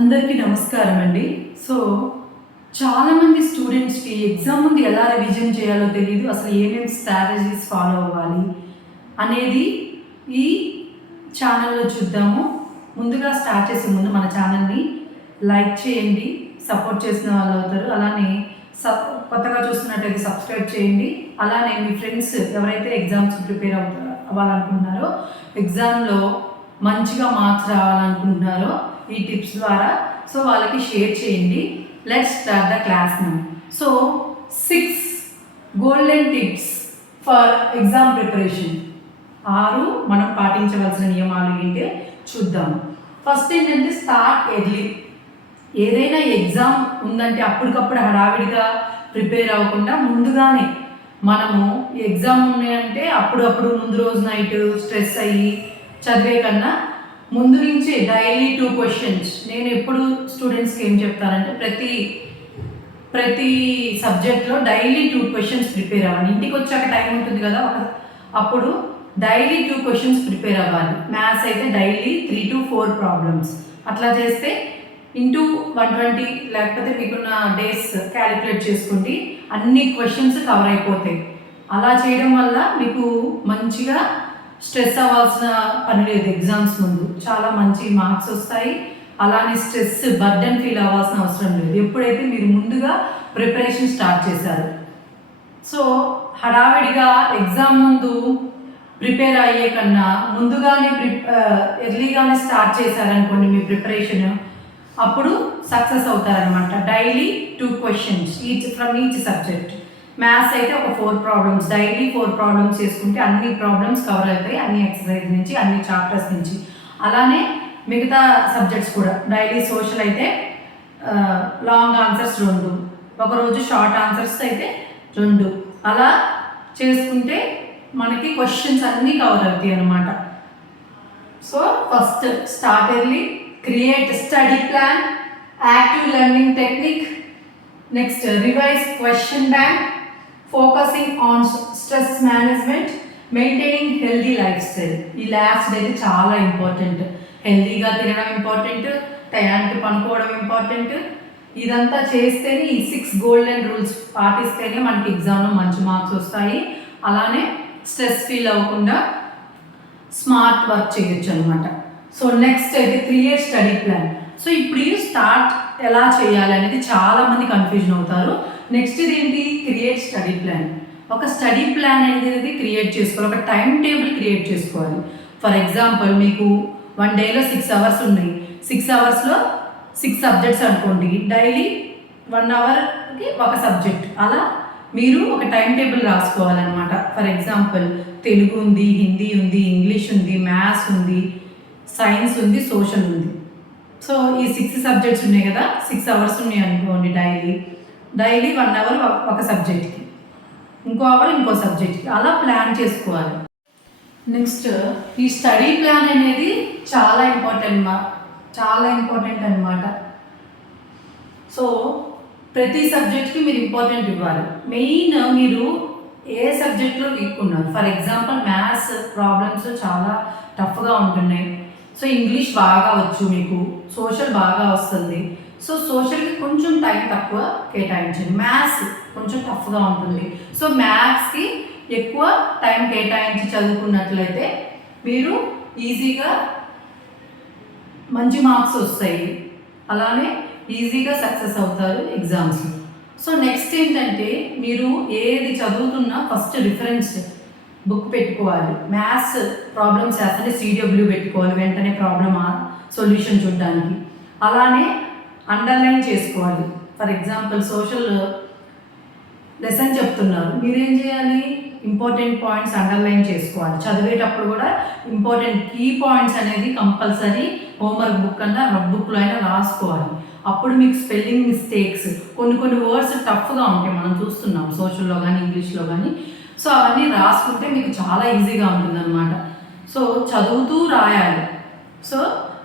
అందరికీ నమస్కారం అండి. సో చాలామంది స్టూడెంట్స్కి ఎగ్జామ్ ముందు ఎలా రివిజన్ చేయాలో తెలియదు, అసలు ఏమేమి స్ట్రాటజీస్ ఫాలో అవ్వాలి అనేది ఈ ఛానల్లో చూద్దాము. ముందుగా స్టార్ట్ చేసే ముందు మన ఛానల్ని లైక్ చేయండి, సపోర్ట్ చేసిన వాళ్ళు అవుతారు. అలానే కొత్తగా చూస్తున్నట్టయితే సబ్స్క్రైబ్ చేయండి. అలానే మీ ఫ్రెండ్స్ ఎవరైతే ఎగ్జామ్స్ ప్రిపేర్ అవ్వాలనుకుంటున్నారో, ఎగ్జామ్లో మంచిగా మార్క్స్ రావాలనుకుంటున్నారో ఈ టిప్స్ ద్వారా సో వాళ్ళకి షేర్ చేయండి. Let's start the class now. So 6 golden tips for exam preparation. 6 మనం పాటించవలసిన నియమాలు ఏంటి చూద్దాం. ఫస్ట్ ఏంటంటే స్టార్ట్ ఎర్లీ. ఏదైనా ఎగ్జామ్ ఉందంటే అప్పటికప్పుడు హడావిడిగా ప్రిపేర్ అవ్వకుండా ముందుగానే మనము ఎగ్జామ్ ఉన్నాయంటే అప్పుడప్పుడు ముందు రోజు నైట్ స్ట్రెస్ అయ్యి చదివే కన్నా ముందు నుంచి డైలీ 2 క్వశ్చన్స్. నేను ఎప్పుడు స్టూడెంట్స్కి ఏం చెప్తానంటే ప్రతి సబ్జెక్ట్లో డైలీ 2 క్వశ్చన్స్ ప్రిపేర్ అవ్వాలి. ఇంటికి వచ్చాక టైం ఉంటుంది కదా, అప్పుడు డైలీ 2 క్వశ్చన్స్ ప్రిపేర్ అవ్వాలి. మ్యాథ్స్ అయితే డైలీ 3 to 4 ప్రాబ్లమ్స్. అట్లా చేస్తే ఇంటూ 120 లేకపోతే మీకున్న డేస్ క్యాలిక్యులేట్ చేసుకోండి, అన్ని క్వశ్చన్స్ కవర్ అయిపోతాయి. అలా చేయడం వల్ల మీకు మంచిగా స్ట్రెస్ అవ్వాల్సిన పని లేదు. ఎగ్జామ్స్ ముందు చాలా మంచి మార్క్స్ వస్తాయి. అలానే స్ట్రెస్ బర్డెన్ ఫీల్ అవ్వాల్సిన అవసరం లేదు ఎప్పుడైతే మీరు ముందుగా ప్రిపరేషన్ స్టార్ట్ చేశారు. సో హడావిడిగా ఎగ్జామ్ ముందు ప్రిపేర్ అయ్యే కన్నా ముందుగానే ఎర్లీగానే స్టార్ట్ చేశారనుకోండి మీ ప్రిపరేషన్, అప్పుడు సక్సెస్ అవుతారనమాట. Daily 2 questions from each subject. Maths అయితే ఒక 4 ప్రాబ్లమ్స్, డైలీ 4 ప్రాబ్లమ్స్ చేసుకుంటే అన్ని ప్రాబ్లమ్స్ కవర్ అవుతాయి, అన్ని ఎక్సర్సైజ్ నుంచి, అన్ని చాప్టర్స్ నుంచి. అలానే మిగతా సబ్జెక్ట్స్ కూడా డైలీ సోషల్ అయితే లాంగ్ ఆన్సర్స్ 2, ఒకరోజు షార్ట్ ఆన్సర్స్ అయితే 2, అలా చేసుకుంటే మనకి క్వశ్చన్స్ అన్నీ కవర్ అవుతాయి అన్నమాట. So first start early, create study plan, active learning technique, next revise question bank, focusing on stress management, maintaining healthy life style. ఈ లాస్ట్ అయితే చాలా ఇంపార్టెంట్. హెల్దీగా తినడం ఇంపార్టెంట్, టయానికి పనుకోవడం ఇంపార్టెంట్. ఇదంతా చేస్తేనే ఈ 6 గోల్డెన్ రూల్స్ పాటిస్తేనే మనకి ఎగ్జామ్లో మంచి మార్క్స్ వస్తాయి. అలానే స్ట్రెస్ ఫీల్ అవ్వకుండా స్మార్ట్ వర్క్ చేయొచ్చు అనమాట. సో నెక్స్ట్ అయితే క్రియేట్ స్టడీ ప్లాన్. సో ఇప్పుడు స్టార్ట్ ఎలా చేయాలి అనేది చాలామంది కన్ఫ్యూజన్ అవుతారు. నెక్స్ట్ ఇది ఏంటి, క్రియేట్ స్టడీ ప్లాన్. ఒక స్టడీ ప్లాన్ అనేది క్రియేట్ చేసుకోవాలి, ఒక టైం టేబుల్ క్రియేట్ చేసుకోవాలి. ఫర్ ఎగ్జాంపుల్ మీకు 1 డేలో 6 అవర్స్ ఉన్నాయి, 6 అవర్స్లో 6 సబ్జెక్ట్స్ అనుకోండి, డైలీ 1 అవర్కి ఒక సబ్జెక్ట్. అలా మీరు ఒక టైం టేబుల్ రాసుకోవాలన్నమాట. ఫర్ ఎగ్జాంపుల్ తెలుగు ఉంది, హిందీ ఉంది, ఇంగ్లీష్ ఉంది, మ్యాథ్స్ ఉంది, సైన్స్ ఉంది, సోషల్ ఉంది. సో ఈ 6 సబ్జెక్ట్స్ ఉన్నాయి కదా, 6 అవర్స్ ఉన్నాయి అనుకోండి. డైలీ 1 అవర్ ఒక సబ్జెక్ట్కి, ఇంకో అవర్ ఇంకో సబ్జెక్ట్కి, అలా ప్లాన్ చేసుకోవాలి. నెక్స్ట్ ఈ స్టడీ ప్లాన్ అనేది చాలా ఇంపార్టెంట్ అన్నమాట. సో ప్రతి సబ్జెక్ట్కి మీరు ఇంపార్టెంట్ ఇవ్వాలి. మెయిన్ మీరు ఏ సబ్జెక్ట్లో వీక్ ఉన్నారు. ఫర్ ఎగ్జాంపుల్ మ్యాథ్స్ ప్రాబ్లమ్స్ చాలా టఫ్గా ఉంటున్నాయి. సో ఇంగ్లీష్ బాగా వచ్చు మీకు, సోషల్ బాగా వస్తుంది. సో సోషల్కి కొంచెం టైం తక్కువ కేటాయించండి. మ్యాథ్స్ కొంచెం టఫ్గా ఉంటుంది. సో మ్యాథ్స్కి ఎక్కువ టైం కేటాయించి చదువుకున్నట్లయితే మీరు ఈజీగా మంచి మార్క్స్ వస్తాయి. అలానే ఈజీగా సక్సెస్ అవుతారు ఎగ్జామ్స్. సో నెక్స్ట్ ఏంటంటే మీరు ఏది చదువుతున్నా ఫస్ట్ రిఫరెన్స్ బుక్ పెట్టుకోవాలి. మ్యాథ్స్ ప్రాబ్లమ్స్ చేస్తే CW పెట్టుకోవాలి, వెంటనే ప్రాబ్లమ్ సొల్యూషన్ చూడడానికి. అలానే అండర్లైన్ చేసుకోవాలి. ఫర్ ఎగ్జాంపుల్ సోషల్ లెసన్ చెప్తున్నారు, మీరేం చేయాలి, ఇంపార్టెంట్ పాయింట్స్ అండర్లైన్ చేసుకోవాలి. చదివేటప్పుడు కూడా ఇంపార్టెంట్ కీ పాయింట్స్ అనేది కంపల్సరీ హోంవర్క్ బుక్ అన్నా రఫ్ బుక్లో అయినా రాసుకోవాలి. అప్పుడు మీకు స్పెల్లింగ్ మిస్టేక్స్, కొన్ని వర్డ్స్ టఫ్గా ఉంటాయి, మనం చూస్తున్నాం సోషల్లో కానీ ఇంగ్లీష్లో కానీ. సో అవన్నీ రాసుకుంటే మీకు చాలా ఈజీగా ఉంటుందన్నమాట. సో చదువుతూ రాయాలి. So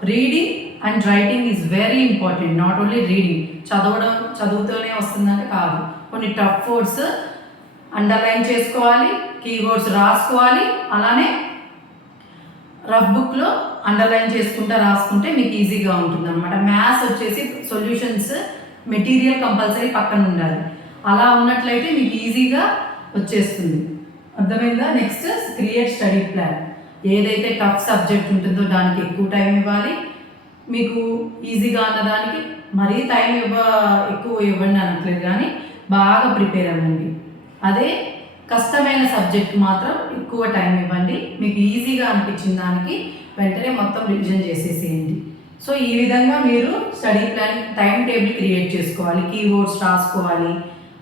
reading and writing is very important. Not only reading, చదువుతూనే వస్తుందంటే కాదు. కొన్ని టఫ్ వర్డ్స్ అండర్లైన్ చేసుకోవాలి, కీవర్డ్స్ రాసుకోవాలి. అలానే రఫ్ బుక్లో అండర్లైన్ చేసుకుంటా రాసుకుంటే మీకు ఈజీగా ఉంటుంది అనమాట. మ్యాథ్స్ వచ్చేసి సొల్యూషన్స్ మెటీరియల్ కంపల్సరీ పక్కన ఉండాలి. అలా ఉన్నట్లయితే మీకు ఈజీగా వచ్చేస్తుంది. అర్థమైందా? Next create study plan. ఏదైతే టఫ్ సబ్జెక్ట్ ఉంటుందో దానికి ఎక్కువ టైం ఇవ్వాలి. మీకు ఈజీగా అన్నదానికి మరీ టైం ఎక్కువ ఇవ్వండి అనట్లేదు, కానీ బాగా ప్రిపేర్ అవ్వండి. అదే కష్టమైన సబ్జెక్ట్ మాత్రం ఎక్కువ టైం ఇవ్వండి. మీకు ఈజీగా అనిపించిన దానికి వెంటనే మొత్తం రివిజన్ చేసేసేయండి. సో ఈ విధంగా మీరు study plan time table create చేసుకోవాలి, కీవర్డ్స్ రాసుకోవాలి.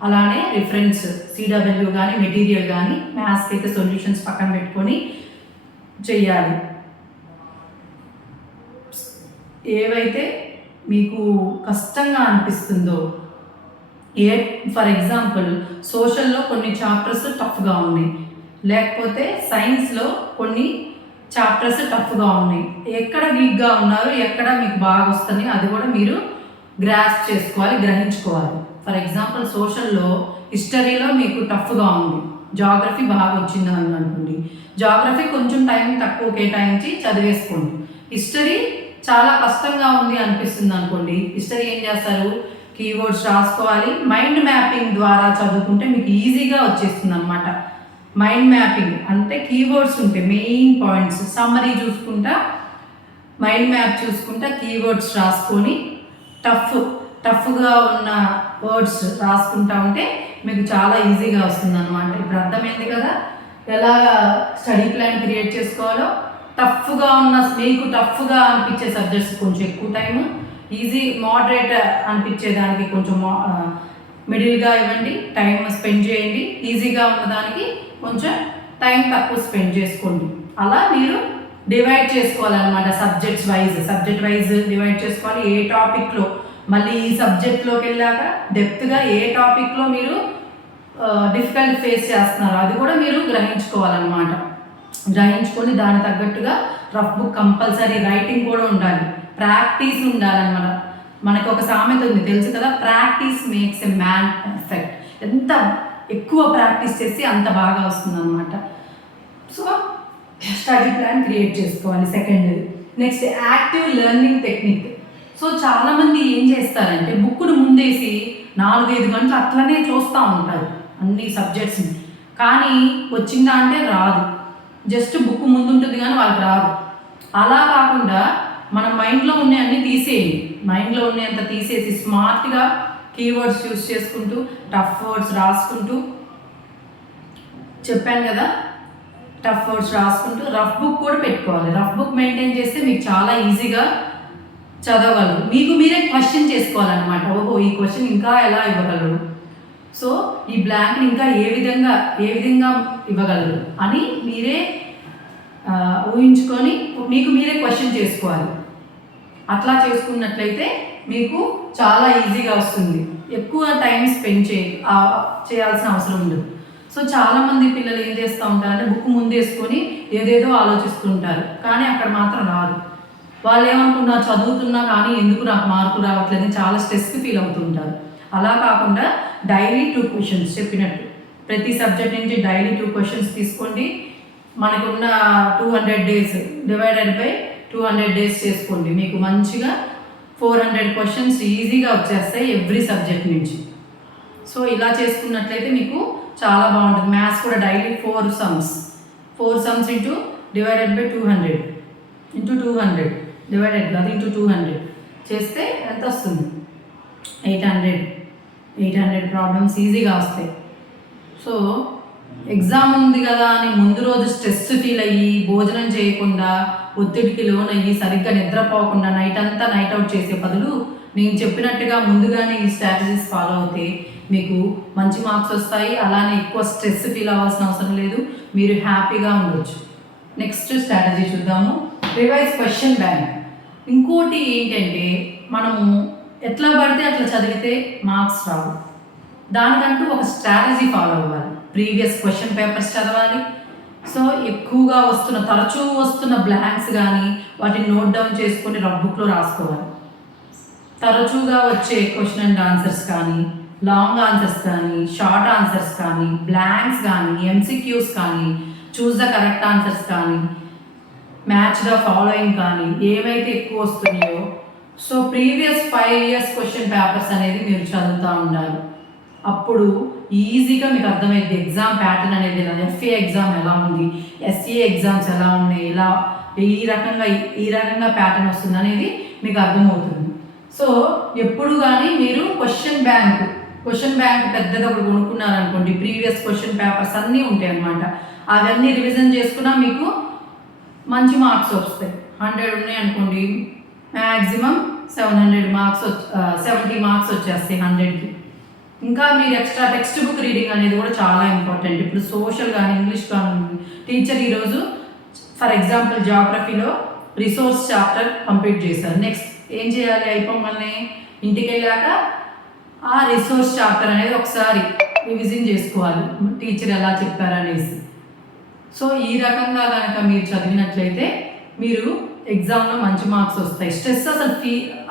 అలానే రిఫరెన్స్ సిడబ్ల్యూ కానీ మెటీరియల్ కానీ మ్యాథ్స్కి అయితే సొల్యూషన్స్ పక్కన పెట్టుకొని చెయ్యాలి. ఏవైతే మీకు కష్టంగా అనిపిస్తుందో, ఫర్ ఎగ్జాంపుల్ సోషల్లో కొన్ని చాప్టర్స్ టఫ్గా ఉన్నాయి, లేకపోతే సైన్స్లో కొన్ని చాప్టర్స్ టఫ్గా ఉన్నాయి. ఎక్కడ వీక్గా ఉన్నారు, ఎక్కడ మీకు బాగా వస్తుంది, అది కూడా మీరు గ్రాస్ప్ చేసుకోవాలి, గ్రహించుకోవాలి. ఫర్ ఎగ్జాంపుల్ సోషల్లో హిస్టరీలో మీకు టఫ్గా ఉంది, జాగ్రఫీ బాగా వచ్చింది అని అనుకోండి. జాగ్రఫీ కొంచెం టైం తక్కువ కేటాయించి చదివేసుకోండి. హిస్టరీ చాలా కష్టంగా ఉంది అనిపిస్తుంది అనుకోండి, హిస్టరీ ఏం చేస్తారు, కీవర్డ్స్ రాసుకోవాలి. మైండ్ మ్యాపింగ్ ద్వారా చదువుకుంటే మీకు ఈజీగా వచ్చేస్తుంది అనమాట. మైండ్ మ్యాపింగ్ అంటే కీవర్డ్స్ ఉంటాయి, మెయిన్ పాయింట్స్ సమ్మరీ చూసుకుంటా, మైండ్ మ్యాప్ చూసుకుంటా కీవర్డ్స్ రాసుకొని టఫ్గా ఉన్న వర్డ్స్ రాసుకుంటా ఉంటే మీకు చాలా ఈజీగా వస్తుంది అనమాట. ఇప్పుడు అర్థమైంది కదా ఎలా స్టడీ ప్లాన్ క్రియేట్ చేసుకోవాలో. టఫ్గా ఉన్న మీకు టఫ్గా అనిపించే సబ్జెక్ట్స్ కొంచెం ఎక్కువ టైము, ఈజీ మోడరేట్ అనిపించేదానికి కొంచెం మిడిల్గా ఇవ్వండి, టైం స్పెండ్ చేయండి. ఈజీగా ఉన్నదానికి కొంచెం టైం తక్కువ స్పెండ్ చేసుకోండి. అలా మీరు డివైడ్ చేసుకోవాలన్నమాట. సబ్జెక్ట్ వైజ్ డివైడ్ చేసుకోవాలి. ఏ టాపిక్లో మళ్ళీ ఈ సబ్జెక్ట్లోకి వెళ్ళాక డెప్త్గా ఏ టాపిక్లో మీరు డిఫికల్ట్ ఫేస్ చేస్తున్నారు అది కూడా మీరు గ్రహించుకోవాలన్నమాట. గ్రహించుకొని దాని తగ్గట్టుగా రఫ్ బుక్ కంపల్సరీ, రైటింగ్ కూడా ఉండాలి, ప్రాక్టీస్ ఉండాలన్నమాట. మనకు ఒక సామెత ఉంది తెలుసు కదా, practice makes a man perfect. ఎంత ఎక్కువ ప్రాక్టీస్ చేసి అంత బాగా వస్తుంది అనమాట. సో స్టడీ ప్లాన్ క్రియేట్ చేసుకోవాలి. Second, next active learning technique. So చాలామంది ఏం చేస్తారంటే బుక్కును ముందేసి 4-5 గంటలు అట్లనే చూస్తూ ఉంటారు అన్ని సబ్జెక్ట్స్ని, కానీ వచ్చిందా అంటే రాదు. జస్ట్ బుక్ ముందుంటుంది కానీ వాళ్ళకి రాదు. అలా కాకుండా మన మైండ్లో ఉన్న అన్నీ తీసేయండి. మైండ్లో ఉన్నంత తీసేసి స్మార్ట్గా కీవర్డ్స్ యూస్ చేసుకుంటూ టఫ్ వర్డ్స్ రాసుకుంటూ, చెప్పాను కదా టఫ్ వర్డ్స్ రాసుకుంటూ రఫ్ బుక్ కూడా పెట్టుకోవాలి. రఫ్ బుక్ మెయింటైన్ చేస్తే మీకు చాలా ఈజీగా చదవగలరు. మీకు మీరే క్వశ్చన్ చేసుకోవాలన్నమాట. ఓహో ఈ క్వశ్చన్ ఇంకా ఎలా ఇవ్వగలరు, సో ఈ బ్లాంక్ని ఇంకా ఏ విధంగా ఇవ్వగలరు అని మీరే ఊహించుకొని మీకు మీరే క్వశ్చన్ చేసుకోవాలి. అట్లా చేసుకున్నట్లయితే మీకు చాలా ఈజీగా వస్తుంది. ఎక్కువ టైం స్పెండ్ చేయాల్సిన అవసరం ఉండదు. సో చాలామంది పిల్లలు ఏం చేస్తూ ఉంటారంటే బుక్ ముందేసుకొని ఏదేదో ఆలోచిస్తుంటారు, కానీ అక్కడ మాత్రం రాదు. వాళ్ళు ఏమనుకుంటున్నారు, చదువుతున్నా కానీ ఎందుకు నాకు మార్కులు రావట్లేదని చాలా స్ట్రెస్కి ఫీల్ అవుతుంటారు. అలా కాకుండా డైలీ 2 క్వశ్చన్స్ చెప్పినట్టు ప్రతి సబ్జెక్ట్ నుంచి డైలీ 2 క్వశ్చన్స్ తీసుకోండి. మనకున్న 200 days డివైడెడ్ బై 200 days చేసుకోండి. మీకు మంచిగా 400 క్వశ్చన్స్ ఈజీగా వచ్చేస్తాయి ఎవ్రీ సబ్జెక్ట్ నుంచి. సో ఇలా చేసుకున్నట్లయితే మీకు చాలా బాగుంటుంది. మ్యాథ్స్ కూడా daily 4 sums into divided by 200 into 200 divided కాదు ఇంటూ 200 చేస్తే ఎంత వస్తుంది, 800 ప్రాబ్లమ్స్ ఈజీగా వస్తాయి. సో ఎగ్జామ్ ఉంది కదా అని ముందు రోజు స్ట్రెస్ ఫీల్ అయ్యి భోజనం చేయకుండా ఒత్తిడికి లోనయ్యి సరిగ్గా నిద్రపోకుండా నైట్ అవుట్ చేసే బదులు నేను చెప్పినట్టుగా ముందుగానే ఈ స్ట్రాటజీస్ ఫాలో అవుతే మీకు మంచి మార్క్స్ వస్తాయి. అలానే ఎక్కువ స్ట్రెస్ ఫీల్ అవ్వాల్సిన అవసరం లేదు, మీరు హ్యాపీగా ఉండొచ్చు. నెక్స్ట్ స్ట్రాటజీ చూద్దాము, రివైజ్ క్వశ్చన్ బ్యాంక్. ఇంకోటి ఏంటంటే మనము ఎట్లా పడితే అట్లా చదివితే మార్క్స్ రావు. దానికంటూ ఒక స్ట్రాటజీ ఫాలో అవ్వాలి. ప్రీవియస్ క్వశ్చన్ పేపర్స్ చదవాలి. సో ఎక్కువగా తరచూ వస్తున్న బ్లాంక్స్ కానీ వాటిని నోట్ డౌన్ చేసుకొని రఫ్ బుక్లో రాసుకోవాలి. తరచుగా వచ్చే క్వశ్చన్ అండ్ ఆన్సర్స్ కానీ, లాంగ్ ఆన్సర్స్ కానీ, షార్ట్ ఆన్సర్స్ కానీ, బ్లాంక్స్ కానీ, ఎంసీక్యూస్ కానీ, చూస్ ద కరెక్ట్ ఆన్సర్స్ కానీ మ్యాచ్ ద ఫాలోయింగ్ కానీ ఏవైతే ఎక్కువ వస్తున్నాయో, so previous 5 years question papers అనేది మీరు చదువుతూ ఉండాలి. అప్పుడు ఈజీగా మీకు అర్థమైంది ఎగ్జామ్ ప్యాటర్న్ అనేది ఎలా, ఎఫ్ఏ ఎగ్జామ్ ఎలా ఉంది, ఎస్ఏ ఎగ్జామ్స్ ఎలా ఉన్నాయి, ఇలా ఈ రకంగా ప్యాటర్న్ వస్తుంది అనేది మీకు అర్థమవుతుంది. సో ఎప్పుడు కానీ మీరు క్వశ్చన్ బ్యాంక్ పెద్దగా ఒకటి కొనుక్కున్నారనుకోండి, ప్రీవియస్ క్వశ్చన్ పేపర్స్ అన్నీ ఉంటాయి అన్నమాట. అవన్నీ రివిజన్ చేసుకున్నా మీకు మంచి మార్క్స్ వస్తాయి. 100 ఉన్నాయి అనుకోండి, మ్యాక్సిమం 70 మార్క్స్ వచ్చేస్తాయి 100కి. ఇంకా మీరు ఎక్స్ట్రా టెక్స్ట్ బుక్ రీడింగ్ అనేది కూడా చాలా ఇంపార్టెంట్. ఇప్పుడు సోషల్ కానీ ఇంగ్లీష్ కానీ టీచర్ ఈరోజు ఫర్ ఎగ్జాంపుల్ జాగ్రఫీలో రిసోర్స్ చాప్టర్ కంప్లీట్ చేశారు. నెక్స్ట్ ఏం చేయాలి, అయిపోగానే ఇంటికి వెళ్ళాక ఆ రిసోర్స్ చాప్టర్ అనేది ఒకసారి రివిజన్ చేసుకోవాలి, టీచర్ ఎలా చెప్పారనేసి. సో ఈ రకంగా కనుక మీరు చదివినట్లయితే మీరు ఎగ్జామ్లో మంచి మార్క్స్ వస్తాయి. స్ట్రెస్ అసలు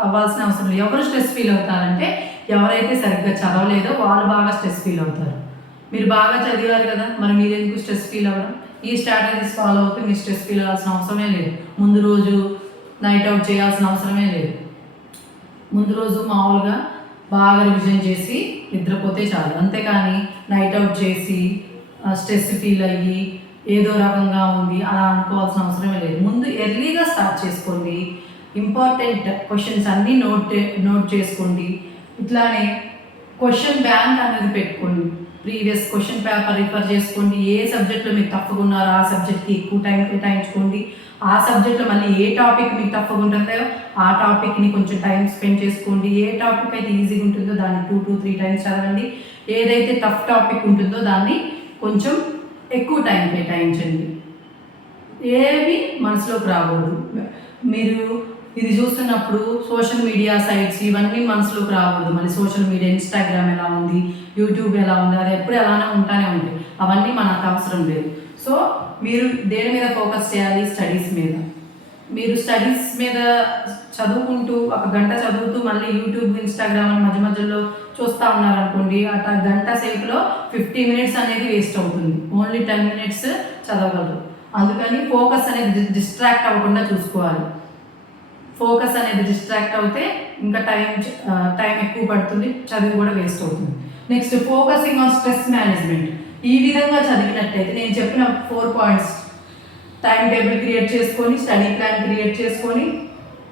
అవ్వాల్సిన అవసరం లేదు. ఎవరు స్ట్రెస్ ఫీల్ అవుతారంటే ఎవరైతే సరిగ్గా చదవలేదో వాళ్ళు బాగా స్ట్రెస్ ఫీల్ అవుతారు. మీరు బాగా చదివారు కదా, మరి మీరు ఎందుకు స్ట్రెస్ ఫీల్ అవ్వడం? ఈ స్ట్రాటజీస్ ఫాలో అవుతే మీరు స్ట్రెస్ ఫీల్ అవ్వాల్సిన అవసరమే లేదు. ముందు రోజు నైట్ అవుట్ చేయాల్సిన అవసరమే లేదు. ముందు రోజు మామూలుగా బాగా రివిజన్ చేసి నిద్రపోతే చాలు. అంతేకాని నైట్ అవుట్ చేసి స్ట్రెస్ ఫీల్ అయ్యి ఏదో రకంగా ఉంది అలా అనుకోవాల్సిన అవసరమే లేదు. ముందు ఎర్లీగా స్టార్ట్ చేసుకోండి. ఇంపార్టెంట్ క్వశ్చన్స్ అన్నీ నోట్ చేసుకోండి. ఇట్లానే క్వశ్చన్ బ్యాంక్ అనేది పెట్టుకోండి. ప్రీవియస్ క్వశ్చన్ పేపర్ రిఫర్ చేసుకోండి. ఏ సబ్జెక్ట్లో మీకు టఫ్గా ఉన్నారో ఆ సబ్జెక్ట్కి ఎక్కువ టైం కేటాయించుకోండి. ఆ సబ్జెక్ట్లో మళ్ళీ ఏ టాపిక్ మీకు టఫ్గా ఉంటుందో ఆ టాపిక్ని కొంచెం టైం స్పెండ్ చేసుకోండి. ఏ టాపిక్ అయితే ఈజీగా ఉంటుందో దాన్ని 2 to 3 టైమ్స్ చదవండి. ఏదైతే టఫ్ టాపిక్ ఉంటుందో దాన్ని కొంచెం ఎక్కువ టైం కేటాయించండి. ఏవి మనసులోకి రాకూడదు. మీరు ఇది చూస్తున్నప్పుడు సోషల్ మీడియా సైట్స్ ఇవన్నీ మనసులోకి రాకూడదు. మళ్ళీ సోషల్ మీడియా ఇన్స్టాగ్రామ్ ఎలా ఉంది, యూట్యూబ్ ఎలా ఉంది, అది ఎప్పుడు ఎలానే ఉంటానే ఉంటాయి. అవన్నీ మనకు అవసరం లేదు. సో మీరు దేని మీద ఫోకస్ చేయాలి? స్టడీస్ మీద. మీరు స్టడీస్ మీద చదువుకుంటూ 1 గంట చదువుతూ మళ్ళీ యూట్యూబ్ ఇన్స్టాగ్రామ్ అని మధ్యలో చూస్తూ ఉన్నారనుకోండి, అట్లా గంట సేపులో 50 minutes అనేది వేస్ట్ అవుతుంది. ఓన్లీ 10 minutes చదవగలరు. అందుకని ఫోకస్ అనేది డిస్ట్రాక్ట్ అవ్వకుండా చూసుకోవాలి. ఫోకస్ అనేది డిస్ట్రాక్ట్ అవుతే ఇంకా టైం ఎక్కువ పడుతుంది, చదువు కూడా వేస్ట్ అవుతుంది. Next focusing on stress management. ఈ విధంగా చదివినట్టయితే నేను చెప్పిన 4 points టైం టేబుల్ క్రియేట్ చేసుకొని, స్టడీ ప్లాన్ క్రియేట్ చేసుకొని,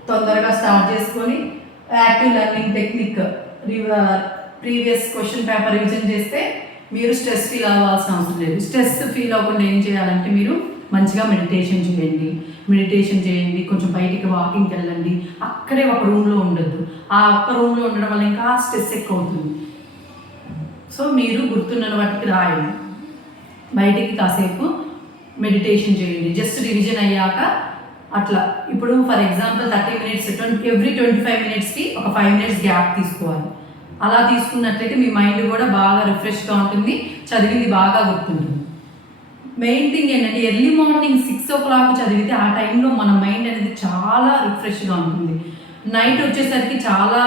తొందరగా స్టార్ట్ చేసుకొని, active learning technique previous question paper revision చేస్తే మీరు స్ట్రెస్ ఫీల్ అవ్వాల్సిన అవసరం లేదు. స్ట్రెస్ ఫీల్ అవ్వకుండా ఏం చేయాలంటే మీరు మంచిగా మెడిటేషన్ చేయండి. కొంచెం బయటికి వాకింగ్కి వెళ్ళండి. అక్కడే ఒక రూమ్లో ఉండొద్దు. ఆ ఒక్క రూమ్లో ఉండడం వల్ల ఇంకా స్ట్రెస్ ఎక్కువ అవుతుంది. సో మీరు గుర్తున్న వాటికి రాయండి. బయటికి కాసేపు మెడిటేషన్ చేయండి. జస్ట్ రివిజన్ అయ్యాక అట్లా ఇప్పుడు ఫర్ ఎగ్జాంపుల్ 30 minutes ఎవ్రీ 25 minutesకి ఒక 5 minutes గ్యాప్ తీసుకోవాలి. అలా తీసుకున్నట్లయితే మీ మైండ్ కూడా బాగా రిఫ్రెష్గా ఉంటుంది, చదివింది బాగా గుర్తుంటుంది. మెయిన్ థింగ్ ఏంటంటే ఎర్లీ మార్నింగ్ 6 o'clock చదివితే ఆ టైంలో మన మైండ్ అనేది చాలా రిఫ్రెష్గా ఉంటుంది. నైట్ వచ్చేసరికి చాలా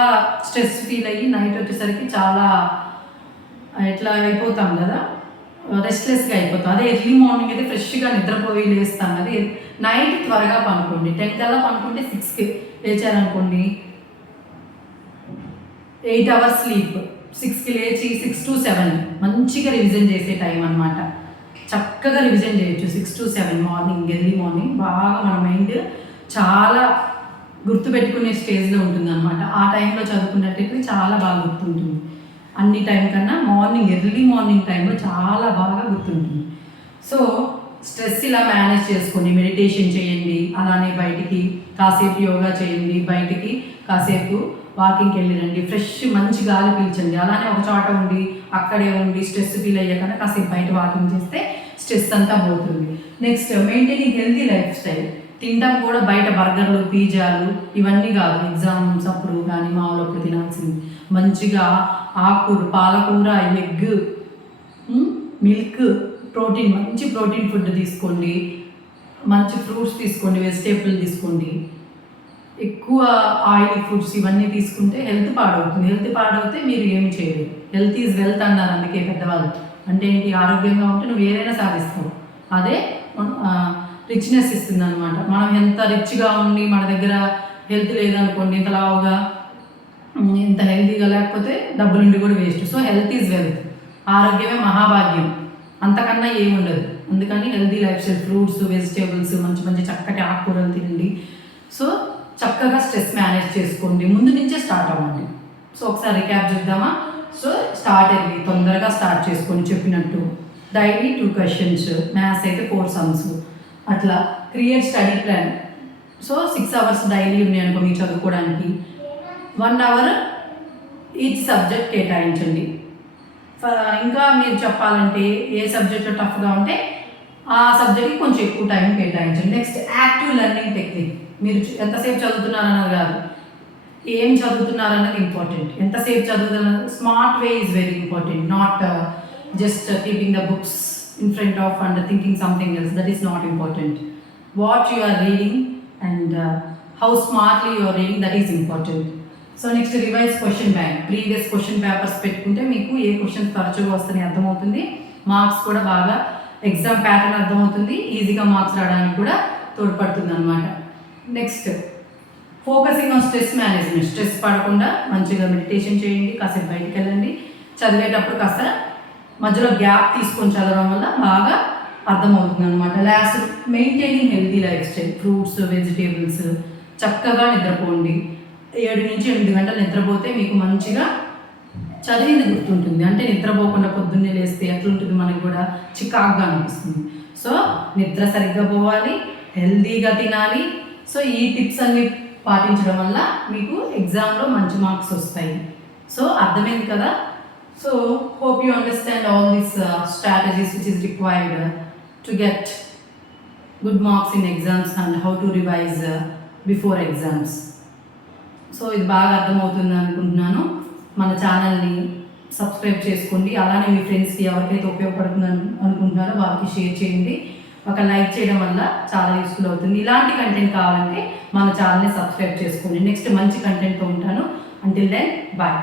స్ట్రెస్ ఫీల్ అయ్యి నైట్ వచ్చేసరికి చాలా ఎట్లా అయిపోతాం కదా, రెస్ట్లెస్గా అయిపోతాం. అదే ఎర్లీ మార్నింగ్ అయితే ఫ్రెష్గా నిద్రపోయి లేస్తాం. అదే నైట్ త్వరగా పనుకోండి. 10 కల్లా పనుకుంటే 6కి లేచారనుకోండి, 8 hours స్లీప్. 6కి లేచి 6 to 7 మంచిగా రివిజన్ చేసే టైం అనమాట. చక్కగా రివిజన్ చేయొచ్చు 6 to 7 మార్నింగ్, ఎర్లీ మార్నింగ్. బాగా మన మైండ్ చాలా గుర్తుపెట్టుకునే స్టేజ్లో ఉంటుంది అనమాట. ఆ టైంలో చదువుకున్నట్టయితే చాలా బాగా గుర్తుంటుంది. అన్ని టైం కన్నా ఎర్లీ మార్నింగ్ టైంలో చాలా బాగా గుర్తుంటుంది. సో స్ట్రెస్ ఇలా మేనేజ్ చేసుకొని మెడిటేషన్ చేయండి. అలానే బయటికి కాసేపు యోగా చేయండి. బయటికి కాసేపు వాకింగ్కి వెళ్ళిరండి. ఫ్రెష్ మంచి గాలి పీల్చండి. అలానే ఒక చోట అక్కడే ఉండి స్ట్రెస్ ఫీల్ అయ్యాకన్నా కాసేపు బయట వాకింగ్ చేస్తే స్ట్రెస్ అంతా పోతుంది. Next maintaining healthy life style. తినడం కూడా బయట బర్గర్లు, పిజ్జాలు ఇవన్నీ కాదు. ఎగ్జామ్స్ అప్పుడు కానీ మామూలు తినాల్సింది మంచిగా ఆకుకూర, పాలకూర, ఎగ్, మిల్క్, ప్రోటీన్, మంచి ప్రోటీన్ ఫుడ్ తీసుకోండి. మంచి ఫ్రూట్స్ తీసుకోండి, వెజిటేబుల్ తీసుకోండి. ఎక్కువ ఆయిల్ ఫుడ్స్ ఇవన్నీ తీసుకుంటే హెల్త్ పాడవుతుంది. హెల్త్ పాడవుతే మీరు ఏమి చేయలేరు. హెల్త్ ఈజ్ వెల్త్ అన్నారు అందుకే పెద్దవాళ్ళు. అంటే ఏంటి, ఆరోగ్యంగా ఉంటే నువ్వు ఏదైనా సాధిస్తావు. అదే రిచ్నెస్ ఇస్తుంది అనమాట. మనం ఎంత రిచ్గా ఉండి మన దగ్గర హెల్త్ లేదనుకోండి, ఇంత లావుగా ఇంత హెల్తీగా లేకపోతే డబ్బులుండి కూడా waste. So health is wealth, ఆరోగ్యమే మహాభాగ్యం, అంతకన్నా ఏముండదు. అందుకని healthy life style, fruits, vegetables, మంచి మంచి చక్కటి ఆకుకూరలు తినండి. సో చక్కగా స్ట్రెస్ మేనేజ్ చేసుకోండి, ముందు నుంచే స్టార్ట్ అవ్వండి. సో ఒకసారి రికాప్ చేద్దామా? సో స్టార్ట్ అయ్యి తొందరగా స్టార్ట్ చేసుకొని చెప్పినట్టు డైలీ 2 questions, మ్యాథ్స్ అయితే 4 sums, అట్లా create study plan. So 6 hours daily ఉన్నాయి అనుకో మీరు చదువుకోవడానికి, 1 hour ఈచ్ సబ్జెక్ట్ కేటాయించండి. ఇంకా మీరు చెప్పాలంటే ఏ సబ్జెక్ట్ టఫ్గా ఉంటే ఆ సబ్జెక్ట్కి కొంచెం ఎక్కువ టైం కేటాయించండి. Next active learning technique. మీరు ఎంతసేపు చదువుతున్నారన్నది కాదు, ఏం చదువుతున్నారన్నది ఇంపార్టెంట్. ఎంతసేపు చదువుతున్నారు, smart way is very important, not just keeping the books in front of and thinking something else. That is not important. What you are reading and how smartly you are reading, that is important. So next revise question bank. Previous question papers పెట్టుకుంటే మీకు ఏ questions తరచుగా వస్తాయని అర్థమవుతుంది, marks కూడా బాగా exam pattern అర్థమవుతుంది, ఈజీగా marks రావడానికి కూడా తోడ్పడుతుంది అనమాట. Next focusing on stress management. Stress పడకుండా మంచిగా మెడిటేషన్ చేయండి, కాసేపు బయటికి వెళ్ళండి, చదివేటప్పుడు కాస్త మధ్యలో గ్యాప్ తీసుకొని చదవడం వల్ల బాగా అర్థమవుతుంది అనమాట. Last maintaining healthy life style, fruits, vegetables, చక్కగా నిద్రపోండి. 7 నుంచి 8 గంటలు నిద్రపోతే మీకు మంచిగా చదివింది గుర్తుంటుంది. అంటే నిద్రపోకుండా పొద్దున్నే లేస్తే ఎట్లుంటుంది, మనకి కూడా చికాగ్గా అనిపిస్తుంది. సో నిద్ర సరిగ్గా పోవాలి, హెల్తీగా తినాలి. సో ఈ టిప్స్ అన్ని పాటించడం వల్ల మీకు ఎగ్జామ్లో మంచి మార్క్స్ వస్తాయి. సో అర్థమైంది కదా? So hope you understand all these strategies which is required to get good marks in exams and how to revise before exams. So ఇది బాగా అర్థమవుతుంది అనుకుంటున్నాను. మన ఛానల్ని సబ్స్క్రైబ్ చేసుకోండి, అలానే మీ ఫ్రెండ్స్కి ఎవరికైతే ఉపయోగపడుతుంది అనుకుంటున్నారో వాళ్ళకి షేర్ చేయండి. ఒక లైక్ చేయడం వల్ల చాలా యూస్ఫుల్ అవుతుంది. ఇలాంటి కంటెంట్ కావాలంటే మన ఛానల్ని సబ్స్క్రైబ్ చేసుకోండి. నెక్స్ట్ మంచి కంటెంట్తో ఉంటాను. Until then bye.